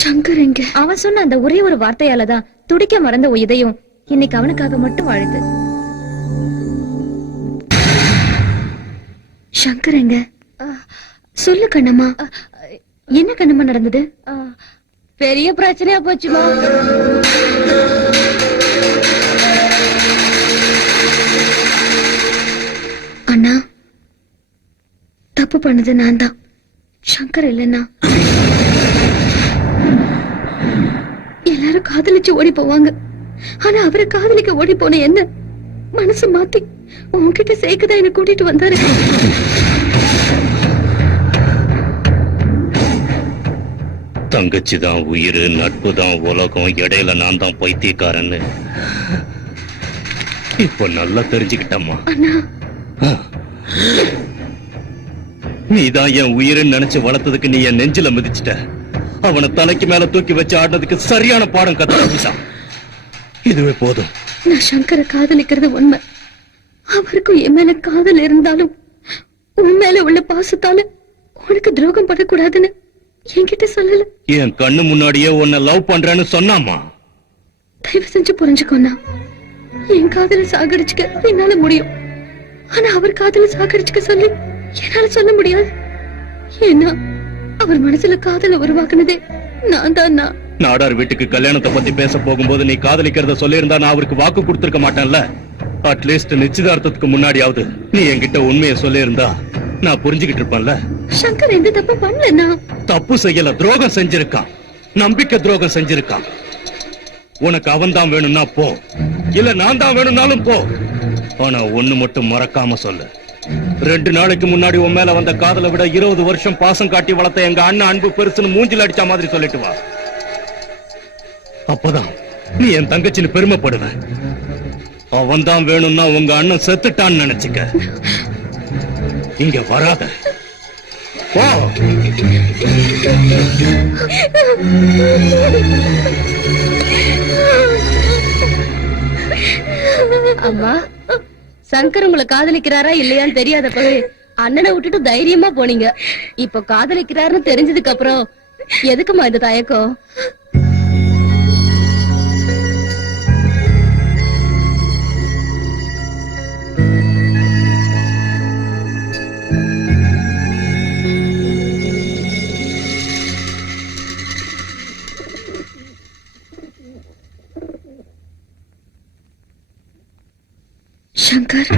சங்கர் எங்க? அவன் சொன்ன அந்த ஒரே ஒரு வார்த்தையாலதான் துடிக்க மறந்த இதயம் இன்னைக்கு அவனுக்காக மட்டும் வாழுது. சங்கர் எங்க? சொல்லு கண்ணம்மா. என்ன கண்ணம்மா நடந்தது? பெரிய பிரச்சனையா போச்சுமா. அண்ணா, தப்பு பண்ணது நான் தான். சங்கர் இல்லைன்னா எல்லாரும் காதலிச்சு ஓடி போவாங்க. ஆனா அவரை காதலிக்க ஓடி போன என்ன மனசு மாத்தி உன்கிட்ட சேர்க்கதான் என்ன கூட்டிட்டு வந்தாரு. தங்கச்சி தான் உயிர், நட்பு தான் உலகம், இடையில நான் தான் பைத்தியக்காரன்னு இப்ப நல்லா தெரிஞ்சுக்கிட்டம்மா. அண்ணா, நீதான் என் உயிர்னு நினைச்சு வளர்த்ததுக்கு நீ என் நெஞ்சில மிதிச்சிட்ட. அவனை தலைக்கு மேல தூக்கி வச்சு ஆடுறதுக்கு சரியான பாடம் கத்த. இதுவே போதும். நான் சங்கரை காதலிக்கிறது உண்மை. அவருக்கும் என் மேல காதல் இருந்தாலும் உன் மேல உள்ள பாசத்தால உனக்கு துரோகம் பண்ணக்கூடாதுன்னு என்கிட்ட சொல்லல. என் கண்ணு முன்னாடியே உன்னை லவ் பண்றேன்னு சொன்னாமா. தயவு செஞ்சு புரிஞ்சுக்கோண்ணா. என் காதலை சாகடிச்சுக்க என்னால முடியும். ஆனா அவர் காதலை சாகடிச்சுக்க சொல்லி என்னால சொல்ல முடியாது. ஏன்னா அவர் மனசுல காதலை உருவாக்குனதே நான் தான். நாடார் வீட்டுக்கு கல்யாணத்தை பத்தி பேச போகும்போது நீ காதலிக்கிறத சொல்லியிருந்தா நான் அவருக்கு வாக்கு கொடுத்திருக்க மாட்டேன்ல. அட்லீஸ்ட் நிச்சயதார்த்தத்துக்கு முன்னாடியாவது நீ என்கிட்ட உண்மையை சொல்லியிருந்தா நான் புரிஞ்சுக்கிட்டு இருப்பேன்ல. சங்கர் எந்த தப்பு பண்ணலன்னா. தப்பு செய்யல, துரோகம் செஞ்சிருக்கான். நம்பிக்கை துரோகம் செஞ்சிருக்கான். உனக்கு அவன் தான் வேணும்னா போ, இல்ல நான் தான் வேணும்னாலும் போ. ஆனா ஒண்ணு மட்டும் மறக்காம சொல்லு. 2 நாளைக்கு முன்னாடி உன் மேல வந்த காதலை விட 20 வருஷம் பாசம் காட்டி வளர்த்த எங்க அண்ணன் அன்பு பெருசுன்னு மூஞ்சில அடிச்ச மாதிரி சொல்லிட்டு வா. அப்பதான் நீ என் தங்கச்சின்னு பெருமைப்படுவ. அவன் தான் வேணும்னா உங்க அண்ணன் செத்துட்டான்னு நினைச்சுக்க. இங்க வராத. போ. அம்மா, சங்கர் உங்களை காதலிக்கிறாரா இல்லையான்னு தெரியாதப்பவே அண்ணனை விட்டுட்டு தைரியமா போனீங்க. இப்ப காதலிக்கிறாருன்னு தெரிஞ்சதுக்கு அப்புறம் எதுக்குமா இந்த தயக்கம்? சங்கர்,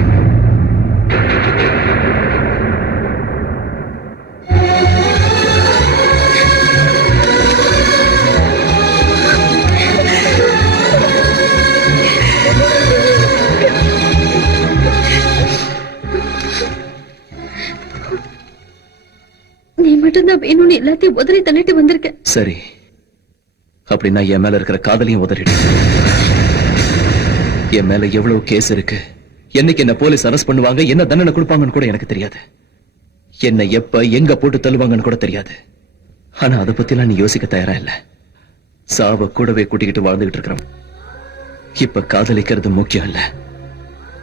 நீ மட்டும்தான் வேணும்னு எல்லாத்தையும் உதறி தள்ளிட்டு வந்திருக்க. சரி, அப்படின்னா என் மேல இருக்கிற காதலையும் உதறிடு. என் மேல எவ்வளவு கேஸ் இருக்கு, என்னைக்கு என்ன போலீஸ் அரெஸ்ட் பண்ணுவாங்க, என்ன தண்டனை கொடுப்பாங்கன்னு கூட எனக்கு தெரியாது. என்ன எப்ப எங்க போட்டு தள்ளுவாங்கன்னு கூட தெரியாது. ஆனா அதை பத்திலாம் நீ யோசிக்க தயாரா இல்ல. சாவ கூடவே கூட்டிக்கிட்டு வாழ்ந்துகிட்டு இருக்கிறோம். இப்ப காதலிக்கிறது முக்கியம் இல்ல,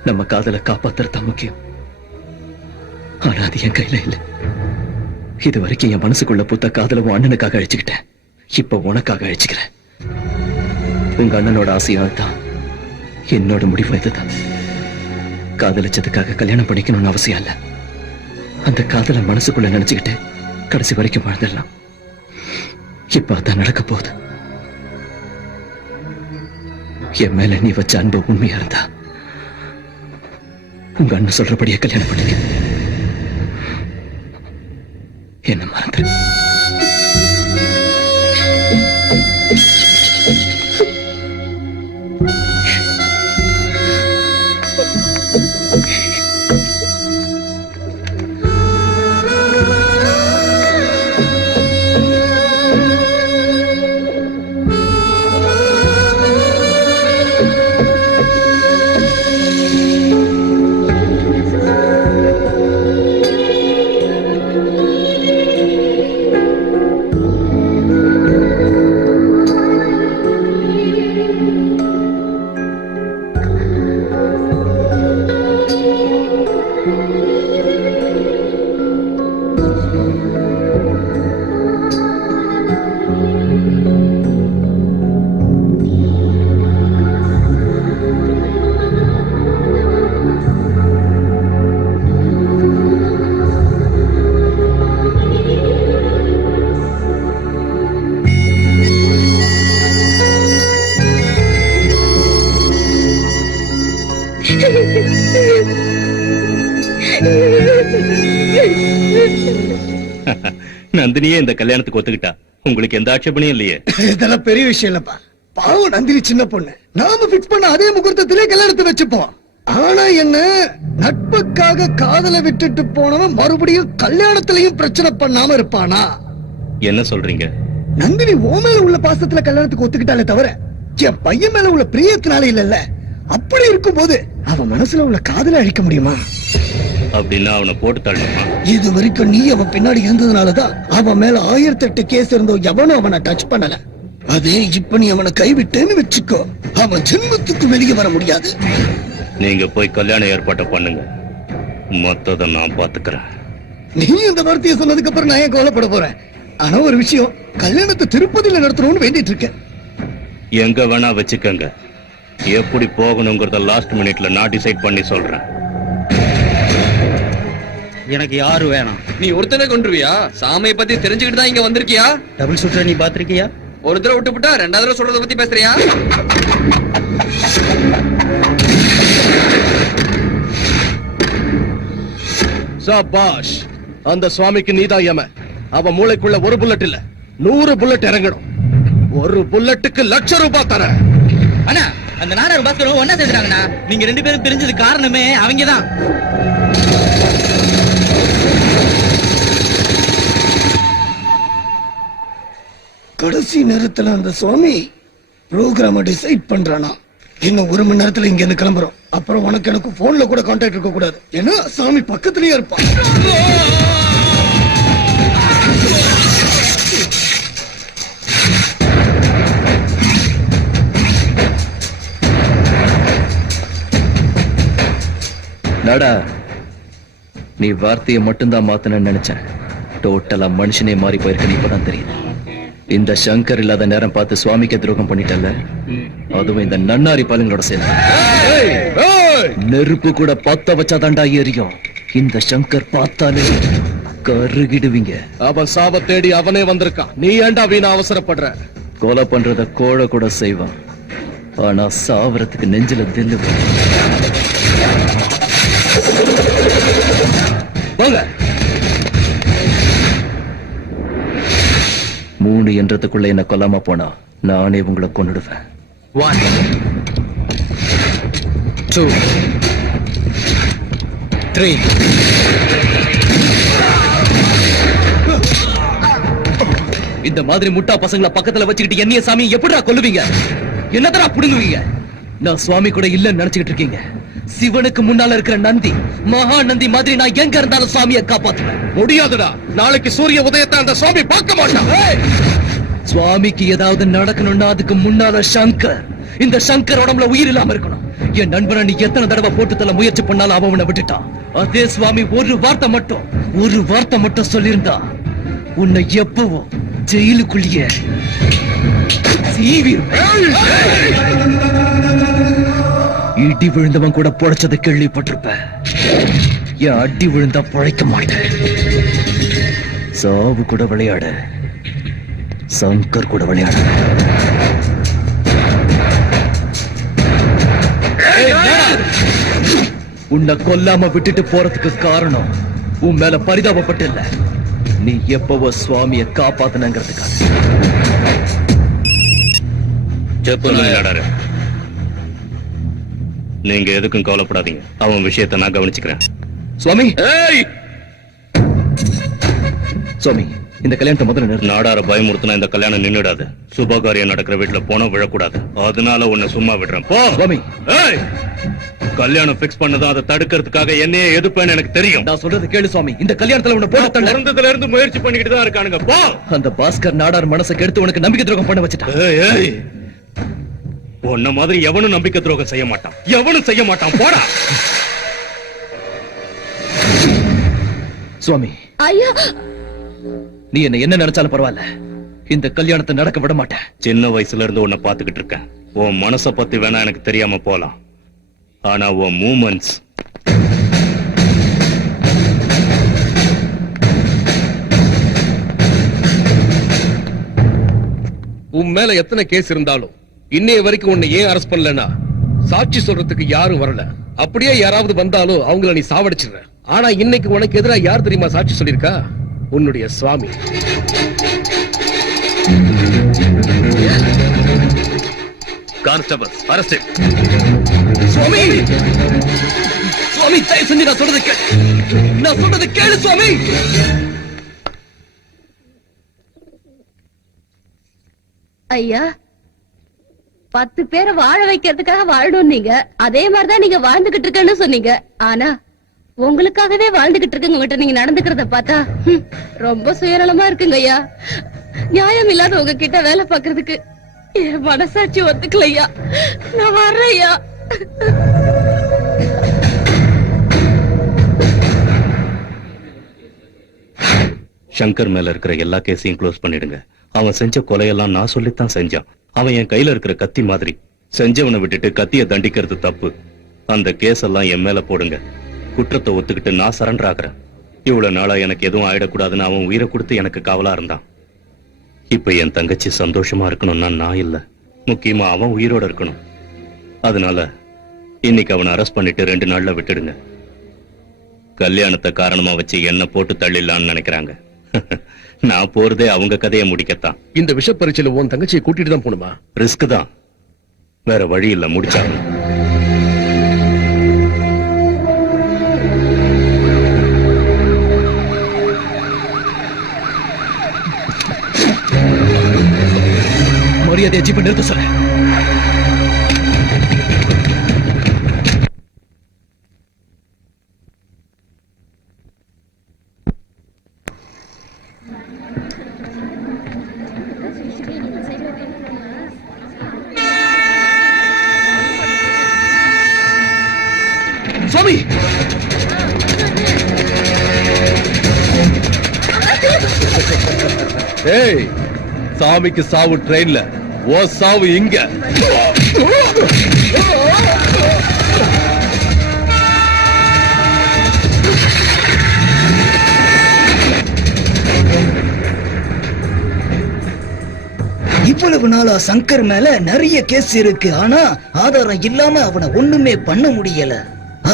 நம்ம காதலை காப்பாத்துறது முக்கியம். ஆனா அது என் கையில இல்ல. இது வரைக்கும் என் மனசுக்குள்ள புத்த காதலவும் அண்ணனுக்காக அழிச்சுக்கிட்டேன். இப்ப உனக்காக அழிச்சுக்கிறேன். உங்க அண்ணனோட ஆசையால் தான் என்னோட முடிவு இதுதான். காதலிச்சதுக்காக கல்யாணம் பண்ணிக்கணும்னு அவசியம் இல்ல. அந்த காதலை மனசுக்குள்ள நினைச்சுக்கிட்டு கடைசி வரைக்கும் வாழ்ந்துடலாம். இப்ப அதான் நடக்க போகுது. என் மேல நீ வச்ச அன்பு உண்மையா இருந்தா உங்க அண்ணன் சொல்றபடியே கல்யாணம் பண்ணிக்க. என்ன மறந்து நந்தினியே இந்த கல்யாணத்துக்கு ஒத்துக்கிட்டா உங்களுக்கு எந்த ஆட்சேபனையும் இல்லையே. இதெல்லாம் பெரிய விஷயம் இல்லப்பா. பாவம் நந்தினி சின்ன பொண்ணு. நாம பிக்ஸ் பண்ண அதே முகூர்த்தத்திலே கல்யாணத்தை வச்சுப்போம். ஆனா என்ன, நட்புக்காக காதலை விட்டுட்டு போனவன் மறுபடியும் கல்யாணத்திலையும் பிரச்சனை பண்ணாம இருப்பானா? என்ன சொல்றீங்க? நந்தினி ஓ மேல உள்ள பாசத்துல கல்யாணத்துக்கு ஒத்துக்கிட்டாலே தவிர என் பையன் மேல உள்ள பிரியத்தினால இல்லல்ல. அப்படி இருக்கும்போது அவன் மனசுல உள்ள காதலை அழிக்க முடியுமா? அப்படின்னா அவனை போட்டு தள்ளணுமா? இது வரைக்கும் நீ அவன் பின்னாடி இருந்ததுனாலதான் அவன் மேல 1008 கேஸ் இருந்தோம், எவனும் அவனை டச் பண்ணல. அதே இப்ப நீ அவனை கைவிட்டேன்னு வச்சுக்கோ, அவன் ஜென்மத்துக்கு வெளியே வர முடியாது. நீங்க போய் கல்யாண ஏற்பாட்டை பண்ணுங்க, மொத்தத்தை நான் பாத்துக்கிறேன். நீ இந்த வார்த்தையை சொன்னதுக்கு அப்புறம் நான் ஏன் கவலைப்பட போறேன்? ஆனா ஒரு விஷயம், கல்யாணத்தை திருப்பதியில நடத்தணும்னு வேண்டிட்டு இருக்கேன். எங்க வேணா வச்சுக்கங்க, எப்படி போகணுங்கிறத லாஸ்ட் மினிட்ல நான் டிசைட் பண்ணி சொல்றேன். எனக்கு யாரு வேணாம். நீ ஒருத்தனை கொண்டுருவியா? சாமியை பத்தி தெரிஞ்சுக்கிட்டு தான் இங்க வந்திருக்கியா? டபுள் ஷூட்டர் நீ பாத்திருக்கியா? ஒரு தடவை விட்டுப்புட்டா ரெண்டாவது தடவை சொல்றத பத்தி பேசுறியா? சபாஷ், அந்த சுவாமிக்கு நீதான் யம. அவன் மூளைக்குள்ள ஒரு புல்லட் இல்ல 100 புல்லட் இறங்கணும். ஒரு புல்லட்டுக்கு ₹1,00,000 தர. அண்ணா, அந்த நாடார் பாஸ்கரும் ஒன்னா சேர்ந்துட்டாங்கண்ணா. நீங்க 2 பேரும் தெரிஞ்சது காரணமே அவங்கதான். கடைசி நேரத்துல அந்த சுவாமி ப்ரோக்ராம டிசைட் பண்றானா? இன்னும் 1 மணி நேரத்துல இங்க இருந்து கிளம்புறோம். அப்புறம் உனக்கு எனக்கு போன்ல கூட கான்டாக்ட் இருக்க கூடாது. ஏன்னா சாமி பக்கத்திலேயே இருப்பான். நாடா, நீ வார்த்தையை மட்டும்தான் மாத்தணும்னு நினைச்சேன். டோட்டலா மனுஷனே மாறி போயிருக்க இப்பதான் தெரியுது. இந்த சங்கர் இல்லாத நேரம் பார்த்து சுவாமிக்கு துரோகம் பண்ணிட்டல, அதுவும் இந்த நன்னாரி பாலுங்களோட சேர்ந்து. நெருப்பு கூட பத்த வச்சாதாண்டா எரியும். இந்த சங்கர் பார்த்தாலே கருகிடுவீங்க. அவன் சாப தேடி அவனே வந்திருக்கான். நீ ஏண்டா வீணா அவசரப்படுற? கொலை பண்றத கோழ கூட செய்வான், ஆனா சாவறதுக்கு நெஞ்சில தில்லு. வாங்க. 3 என்றதுக்குள்ள என்ன கொல்லாம போனா நானே உங்களை கொன்னுடுவேன். 1 2 3. இந்த மாதிரி முட்டா பசங்களை பக்கத்துல வச்சுக்கிட்டு என்னைய சாமி எப்படிடா கொல்லுவீங்க? என்னதரா புடுங்குவீங்க? நான் சுவாமி கூட இல்லன்னு நினைச்சுக்கிட்டு இருக்கீங்க. சிவனுக்கு முன்னால இருக்கிற நந்தி, மகா நந்தி மாதிரி நான் எங்க இருந்தாலும் சுவாமியை காப்பாத்துவேன். முடியாதுடா. நாளைக்கு சூரிய உதயத்தை அந்த சுவாமி பார்க்க மாட்டான். சுவாமிக்கு ஏதாவது நடக்கணும்னா அதுக்கு முன்னால சங்கர், இந்த சங்கர் உடம்புல உயிர் இல்லாம இருக்கணும். என் நண்பனை நீ எத்தனை தடவை போட்டு தள்ள முயற்சி பண்ணாலும் அவனை விட்டுட்டான். அதே சுவாமி ஒரு வார்த்தை மட்டும் சொல்லியிருந்தா உன்னை எப்பவும் ஜெயிலுக்குள்ளேயே இடி விழுந்தவன் கூட பொழைச்சதை கேள்விப்பட்டிருப்ப. என் அடி விழுந்தா பொழைக்க மாட்டேன். சாவு கூட விளையாட, சங்கர் கூட விளையாட. உன்னை கொல்லாம விட்டுட்டு போறதுக்கு காரணம் உன் மேல பரிதாபப்பட்டு இல்ல, நீ எப்பவோ சுவாமியை காப்பாத்தனங்கிறதுக்காக. நீங்க எதுக்கும் கவலைப்படாதீங்க, அவன் விஷயத்தை நான் கவனிச்சுக்கிறேன். சுவாமி, சுவாமி, இந்த கல்யாணத்தை முதல்ல நிறுத்து. நாடார பயமுறுத்தினா இந்த கல்யாணம் நின்னுடாது. சுபகாரியம் நடக்கிற வீட்டுல போனா விழக்கூடாது. அதனால உன்னை சும்மா விடுறேன். போ சுவாமி. கல்யாணம் பிக்ஸ் பண்ணதும் அதை தடுக்கிறதுக்காக என்னையே எதுப்பேன்னு எனக்கு தெரியும். நான் சொல்றது கேளு சுவாமி. இந்த கல்யாணத்துல உன்னை போட்டு பிறந்ததுல இருந்து முயற்சி பண்ணிக்கிட்டு தான் இருக்கானுங்க. போ. அந்த பாஸ்கர் நாடார் மனசை கெடுத்து உனக்கு நம்பிக்கை துரோகம் பண்ண வச்சுட்டான். உன்ன மாதிரி எவனும் நம்பிக்கை துரோகம் செய்ய மாட்டான். எவனும் செய்ய மாட்டான். போடா. சுவாமி, ஐயா, நீ என்ன நினைச்சாலும் பரவாயில்ல, இந்த கல்யாணத்தை நடக்க விட மாட்டேன். சின்ன வயசுல இருந்து உன்னை பாத்துக்கிட்டு இருக்கேன். உன் மனச பத்தி வேணா எனக்கு தெரியாம போலாம், ஆனா உன் மூமெண்ட்ஸ் உன் மேல எத்தனை கேஸ் இருந்தாலும் இன்னைய வரைக்கும் உன்னை ஏன் அரெஸ்ட் பண்ணலனா, சாட்சி சொல்றதுக்கு யாரும் வரல. அப்படியே யாராவது வந்தாலும் அவங்கள நீ சாவடிச்சிடுற. ஆனா இன்னைக்கு உனக்கு எதிராக யார் தெரியுமா சாட்சி சொல்லிருக்கா? உன்னுடைய சுவாமி. Constable arrest. சுவாமி சுவாமி தயவு செஞ்சு நான் சொல்றது கேளு. நான் சொல்றது கேளு சுவாமி. ஐயா 10 பேரை வாழ வைக்கிறதுக்காக வாழணும் நீங்க. அதே மாதிரிதான் நீங்க வாழ்ந்துகிட்டு இருக்கேன்னு சொன்னீங்க. ஆனா உங்களுக்காகவே வாழ்ந்துகிட்டு இருக்குங்க. உங்ககிட்ட நீங்க நடந்துக்கிறத பார்த்தா ரொம்ப சுயநலமா இருக்குங்க ஐயா. நியாயம் இல்லாத உங்ககிட்ட வேலை பாக்குறதுக்கு என் மனசாட்சி ஒத்துக்கலையா. நான் வர்றேன் ஐயா. சங்கர் மேல இருக்கிற எல்லா கேஸையும் க்ளோஸ் பண்ணிடுங்க. அவன் செஞ்ச கொலையெல்லாம் நான் சொல்லித்தான் செஞ்சான். அவன் என் கையில இருக்கிற கத்தி மாதிரி. செஞ்சவனை விட்டுட்டு கத்திய தண்டிக்கிறது தப்பு. அந்த கேஸ் எல்லாம் என் மேல போடுங்க. குற்றத்தை ஒத்துக்கிட்டு நான் சரண்டர் ஆகுறேன். இவ்வளவு நாளா எனக்கு எதுவும் ஆயிடக்கூடாதுன்னு அவன் உயிரை கொடுத்து எனக்கு காவலா இருந்தான். இப்ப என் தங்கச்சி சந்தோஷமா இருக்கணும்னா நான் இல்ல, முக்கியமா அவன் உயிரோட இருக்கணும். அதனால இன்னைக்கு அவனை அரெஸ்ட் பண்ணிட்டு 2 நாள்ல விட்டுடுங்க. கல்யாணத்தை காரணமா வச்சு என்ன போட்டு தள்ளிடலான்னு நினைக்கிறாங்க. நான் போறதே அவங்க கதையை முடிக்கத்தான். இந்த விஷ பரீட்சையில உன் தங்கச்சியை கூட்டிட்டு தான் போணுமா? ரிஸ்க் தான், வேற வழி இல்ல, முடிச்சாகணும். மரியாதையை ஜீப்பை நிறுத்த சொல்ல. சுவாமி ஏய், சாமிக்கு சாவு ட்ரெயின்ல, ஓ சாவு இங்க. இவ்வளவு நாளா சங்கர் மேல நிறைய கேஸ் இருக்கு. ஆனா ஆதாரம் இல்லாம அவனை ஒண்ணுமே பண்ண முடியல.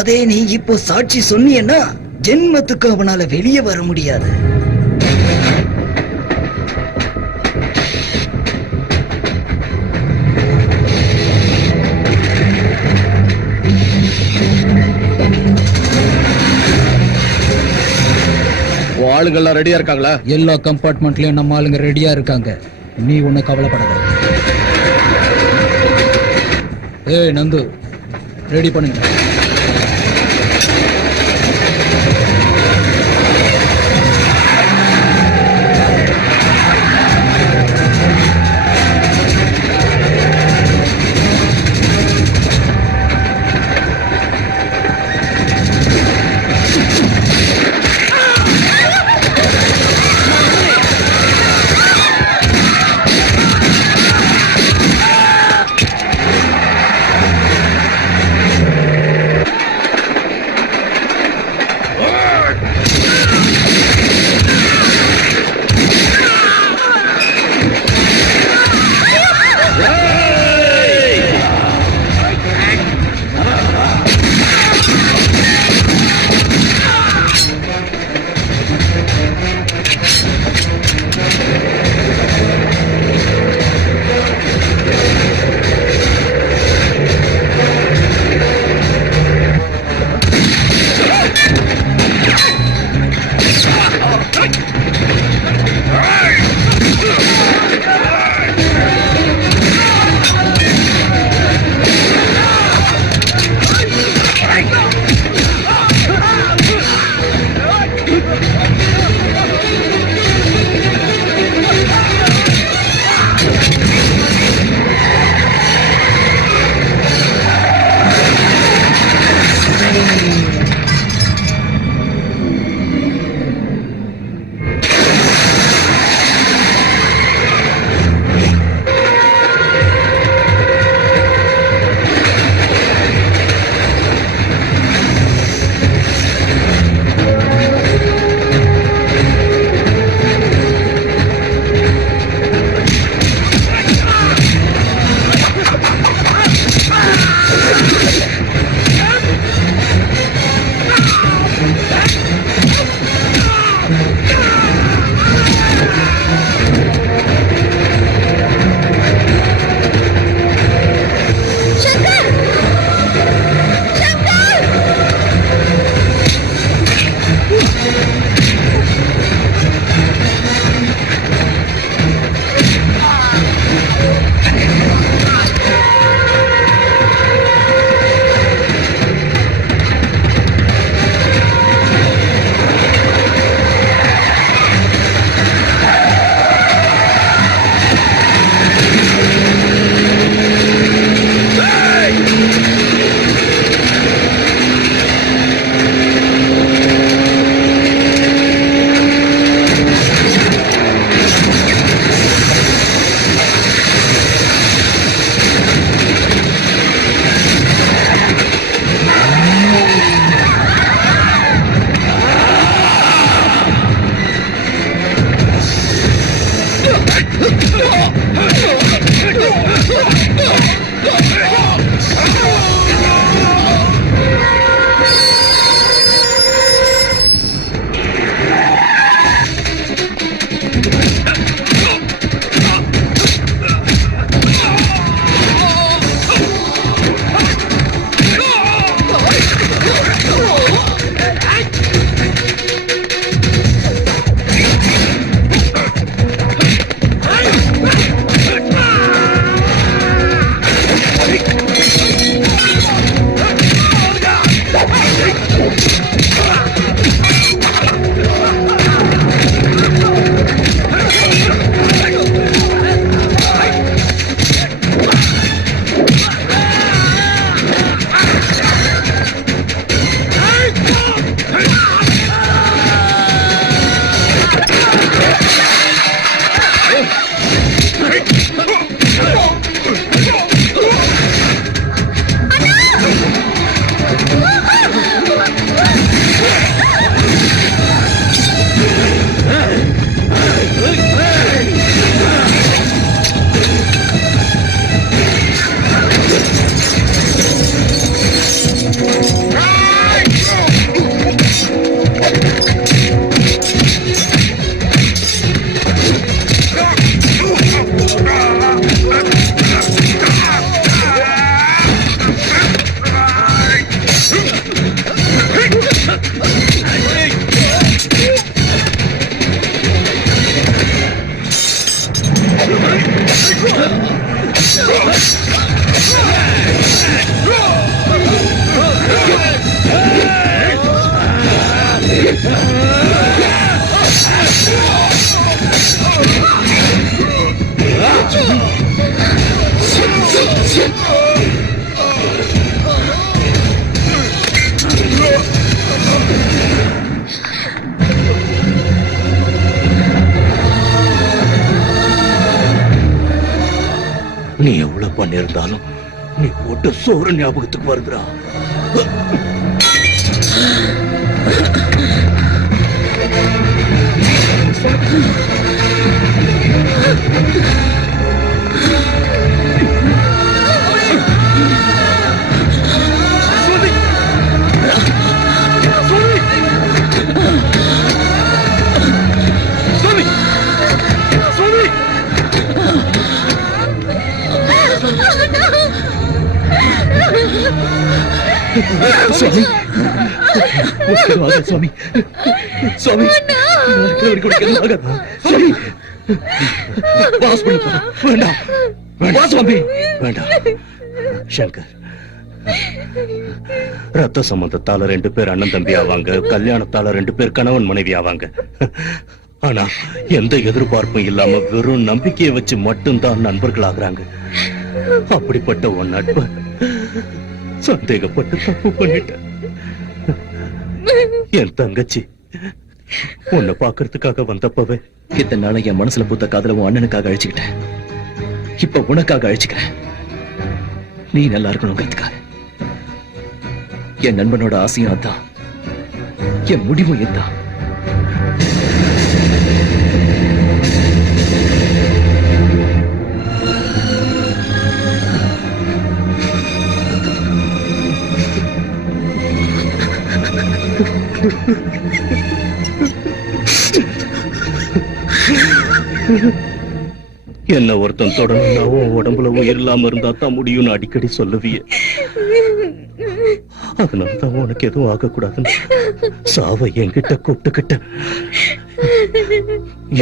அதே நீ இப்போ சாட்சி சொன்னீன்னா ஜென்மத்துக்கு அவனால வெளியே வர முடியாது. ஆளுங்கள்லாம் ரெடியா இருக்காங்களா? எல்லா கம்பார்ட்மெண்ட்லயும் நம்ம ஆளுங்க ரெடியா இருக்காங்க. நீ ஒண்ணு கவலைப்படாத. ஏய் நந்து, ரெடி பண்ணுங்க. நீ எவ்வளவு பண்ணிருந்தாலும் நீ போட்ட சோறு ஞாபகத்துக்கு வருதுடா. சுவாமி சுவாமி சுவாமி சுவாமி பாஸ் பண்ண வேண்டாம் வேண்டாம் சுவாமி வேண்டாம் சங்கர், ரத்த சம்பந்தத்தால 2 பேர் அண்ணன் தம்பி ஆவாங்க, கல்யாணத்தால 2 பேர் கணவன் மனைவி ஆவாங்க. ஆனா எந்த எதிர்பார்ப்பும் இல்லாம வெறும் நம்பிக்கையை வச்சு மட்டும்தான் நண்பர்கள் ஆகுறாங்க. அப்படிப்பட்ட உன் நட்ப சந்தேகப்பட்டு தப்பு பண்ணிட்டேன். என் தங்கச்சி உன்னை பாக்குறதுக்காக வந்தப்பவே இத்தனை நாள என் மனசுல பூத்த காதல உன் அண்ணனுக்காக அழிச்சுக்கிட்டேன். இப்ப உனக்காக அழிச்சுக்கிறேன். நீ நல்லா இருக்கணுங்கிறதுக்காக. என் நண்பனோட ஆசையும் அதான், என் முடிவும் இதுதான். என்ன ஒருத்தன் தொடர்ந்து உன் உடம்புல உயிர் இல்லாம இருந்தா தான் முடியும்னு அடிக்கடி சொல்லுவிய. அதனாலதான் உனக்கு எதுவும் ஆகக்கூடாதுன்னு சாவை என்கிட்ட கூப்பிட்டுக்கிட்ட,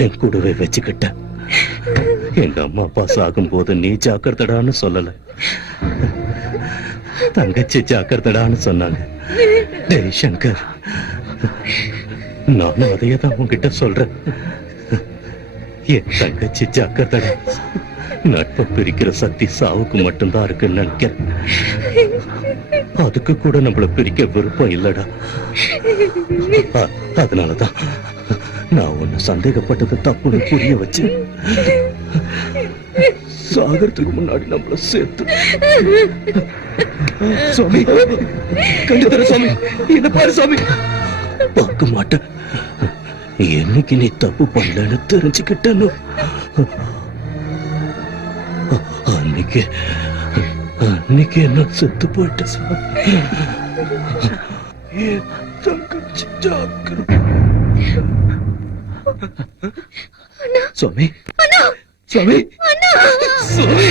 என் கூடவே வச்சுக்கிட்ட. எங்க அம்மா அப்பா சாகும் போது நீ ஜாக்கிரதடான்னு சொல்லல, தங்கச்சி ஜாக்கிரதடான்னு சொன்னாங்க. டேய் சங்கர், நானும் அதையே தான் உன்கிட்ட சொல்றேன். என் தங்கச்சி ஜாக்கிரதடா. நட்பை பிரிக்கிற சக்தி சாவுக்கு மட்டும்தான் இருக்குன்னு நினைக்கிறேன். அதுக்கு கூட நம்மள பிரிக்க விருப்பம் இல்லடா. அதனாலதான் நான் உன்னை சந்தேகப்பட்டது தப்புன்னு புரிய வச்சு சாகரத்துக்கு முன்னாடி நம்மள சேர்த்து. சுவாமி, கண்டுதர சுவாமி, என்ன பாரு சுவாமி. பார்க்க மாட்டேன். என்னைக்கு நீ தப்பு பண்ணலன்னு தெரிஞ்சுக்கிட்டேன்னு அன்னைக்கு என்ன செத்து போயிட்ட சுவாமி. என் தங்கச்சி ஜாக்கிரதை. சுவாமி, சுவாமி, சுவாமி.